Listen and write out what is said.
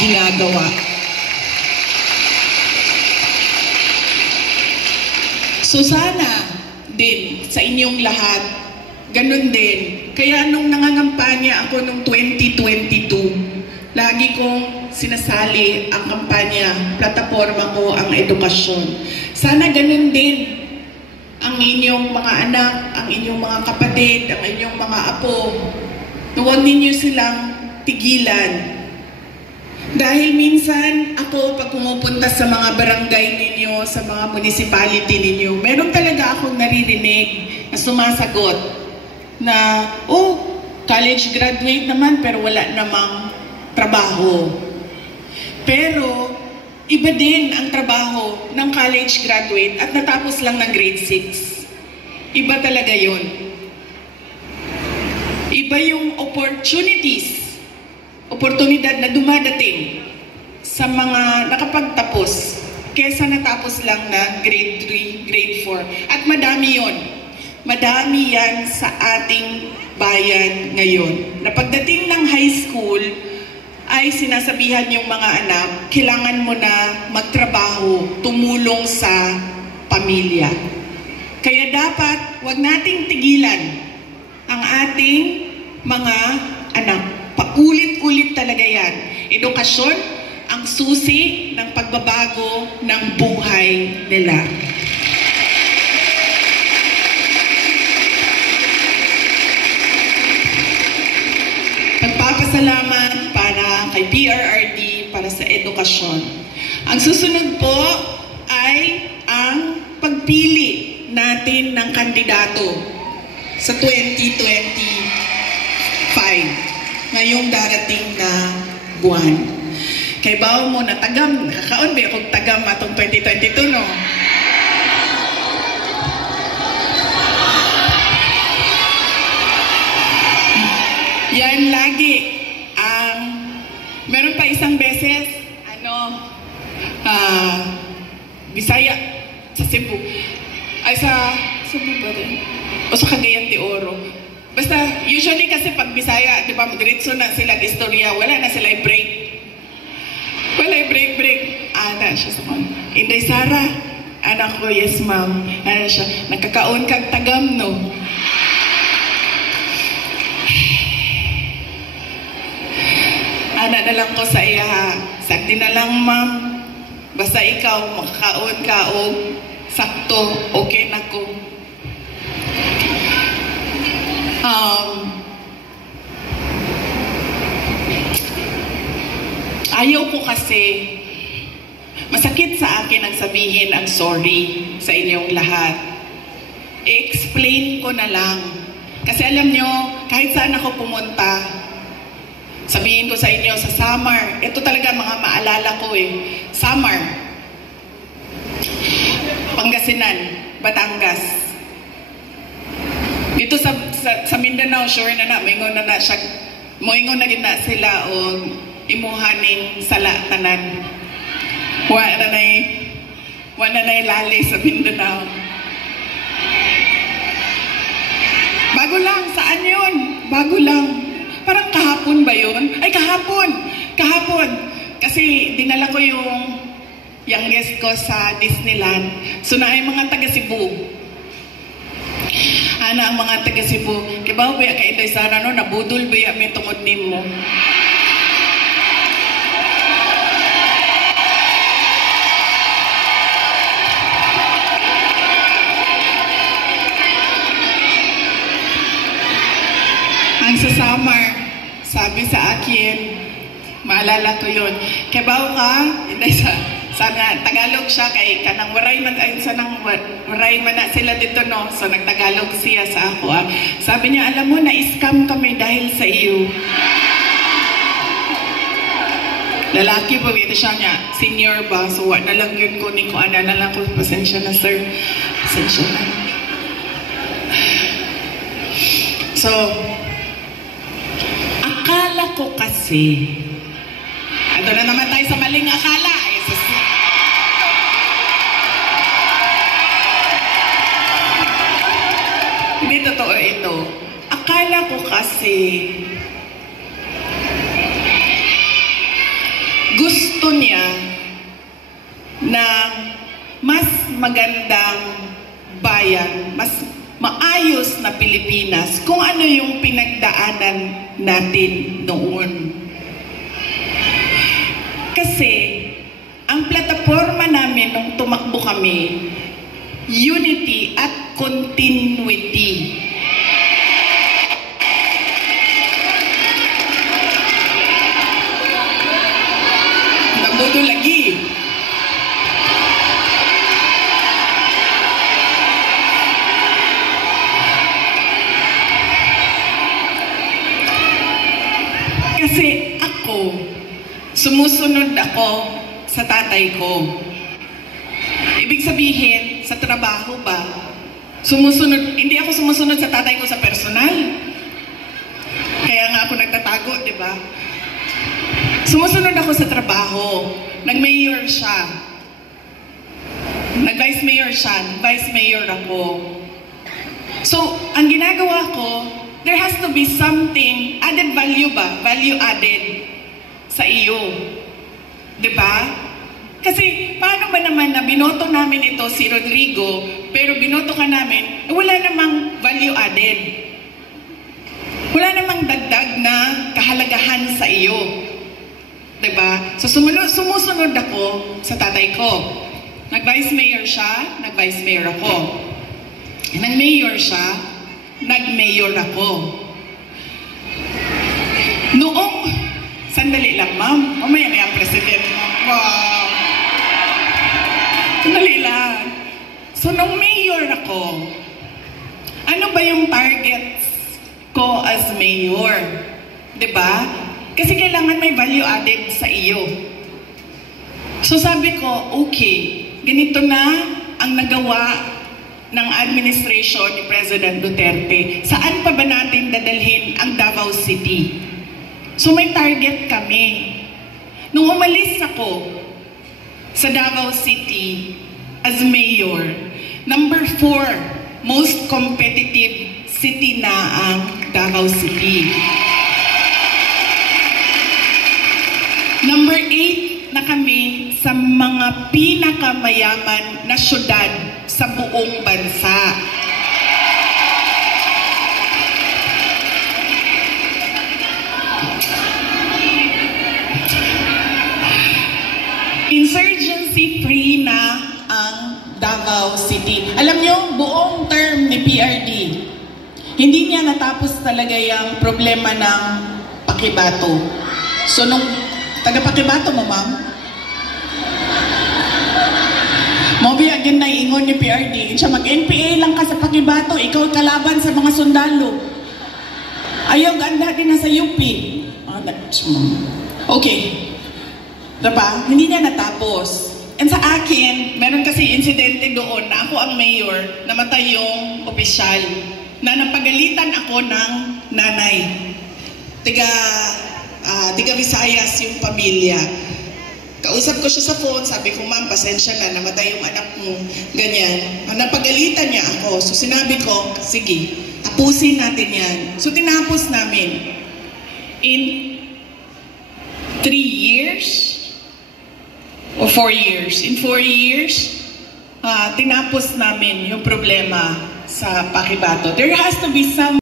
ginagawa. So sana din sa inyong lahat, ganun din. Kaya nung nangangampanya ako nung 2022, lagi kong sinasali ang kampanya, plataforma ko ang edukasyon. Sana ganun din ang inyong mga anak, ang inyong mga kapatid, ang inyong mga apo. Huwag ninyo silang tigilan. Dahil minsan ako pag pumupunta sa mga barangay ninyo, sa mga municipality ninyo, meron talaga akong naririnig na sumasagot na, oh, college graduate naman pero wala namang trabaho. Pero iba din ang trabaho ng college graduate at natapos lang ng grade 6. Iba talaga yun. Iba yung oportunidad na dumadating sa mga nakapagtapos kesa natapos lang na grade 3, grade 4. At madami yon. Madami yan sa ating bayan ngayon. Na pagdating ng high school, ay sinasabihan yung mga anak, kailangan mo na magtrabaho, tumulong sa pamilya. Kaya dapat, wag nating tigilan ang ating mga anak. Paulit-ulit talaga yan. Edukasyon ang susi ng pagbabago ng buhay nila. Pagpapasalamat kay PRRD para sa edukasyon. Ang susunod po ay ang pagpili natin ng kandidato sa 2025, ngayong darating na buwan. Kay bawo mo na tagam, nakakaon ba akong tagam atong 2022, no? Yan lagi. Meron pa isang beses, Bisaya, sa Cebu. Ay, sa Cebu ba rin? O sa Cagayan de Oro. Basta, usually kasi pag Bisaya, di ba, diretso na sila ng istorya, wala na sila break. Wala break. Ana siya sa mga. Inday Sara, anak ko, yes ma'am. Ana siya, nagkakaon kag tagam, no? Ana na lang ko sa iya ha. Sakti na lang ma'am. Basta ikaw makakaon ka o sakto, okay na ko. Ayaw ko kasi, masakit sa akin ang sabihin ang sorry sa inyong lahat. I-explain ko na lang. Kasi alam nyo, kahit saan ako pumunta, sabihin ko sa inyo, sa Samar, ito talaga mga maalala ko eh. Samar, Pangasinan, Batangas. Dito sa Mindanao, sure na moingon na siya, moingon na gina sila o imuhaning sala tanan. Wala na lali sa Mindanao. Bago lang, saan yun? Bago lang. Parang kahapon ba yun? Ay, kahapon! Kasi dinala ko yung youngest ko sa Disneyland. So na ay mga taga Cebu. Ana ang mga taga Cebu. Kibaw ba kay Inday Sara no? Nabudol ba may tungod nimo? Ang sa Samar, sabi sa akin, maalala ko yun, kibaw ka, hindi sana Tagalog siya kay kanang waray man na sila dito no, so nagtagalog siya sa ako. Sabi niya, alam mo na scam kami dahil sa iyo. Lalaki po ito siya niya, senior ba, so na lang yun ko ni ko ana na lang ko, pasensya na sir, pasensya na. So, akala ko kasi, ito na naman tayo sa maling akala. Hindi totoo ito. Akala ko kasi, gusto niya ng mas magandang bayan, mas maayos na Pilipinas kung ano yung pinagdaanan natin noon. Kasi ang plataforma namin nung tumakbo kami, unity at continuity. Nabuto lagi. Kasi sumusunod ako sa tatay ko. Ibig sabihin, sa trabaho ba? Hindi ako sumusunod sa tatay ko sa personal. Kaya nga ako nagtatago, di ba? Sumusunod ako sa trabaho. Nag-mayor siya. Nag-vice mayor siya. Vice mayor ako. So, ang ginagawa ko, there has to be something, added value ba? Value added sa iyo. Diba? Kasi, paano ba naman na binoto namin ito si Rodrigo, pero binoto ka namin, wala namang value added. Wala namang dagdag na kahalagahan sa iyo. Diba? So, sumusunod ako sa tatay ko. Nag-vice mayor siya, nag-vice mayor ako. Nag-mayor siya, nag-mayor ako. Noong, sandali lang ma'am, mamaya na yung president mo. Wow! Sandali lang. So, nung mayor ako, ano ba yung targets ko as mayor? Diba? Kasi kailangan may value added sa iyo. So, sabi ko, okay, ganito na ang nagawa ng administration ni President Duterte. Saan pa ba natin dadalhin ang Davao City? So may target kami. Nung umalis ako sa Davao City as mayor, number 4 most competitive city na ang Davao City. Number 8 na kami sa mga pinakamayaman na syudad sa buong bansa. Insurgency-free na ang Davao City. Alam nyo, buong term ni PRD, hindi niya natapos talaga yung problema ng Pakibato. So, nung taga-Pakibato mo, ma'am, Mobi, agyan na ingon ni PRD. Siya mag-NPA lang ka sa Pakibato. Ikaw kalaban sa mga sundalo. Ayaw, ganda din na sa UP. Okay. Diba? Hindi niya natapos. And sa akin, meron kasi insidente doon na ako ang mayor, namatay yung opisyal, na napagalitan ako ng nanay. Tiga Visayas yung pamilya. Kausap ko siya sa phone, sabi ko, ma'am, pasensya na, namatay yung anak mo, ganyan. Napagalitan niya ako. So sinabi ko, sige, tapusin natin yan. So tinapos namin. In 3 years, o 4 years, in 4 years, tinapos namin yung problema sa Pakibato. There has to be some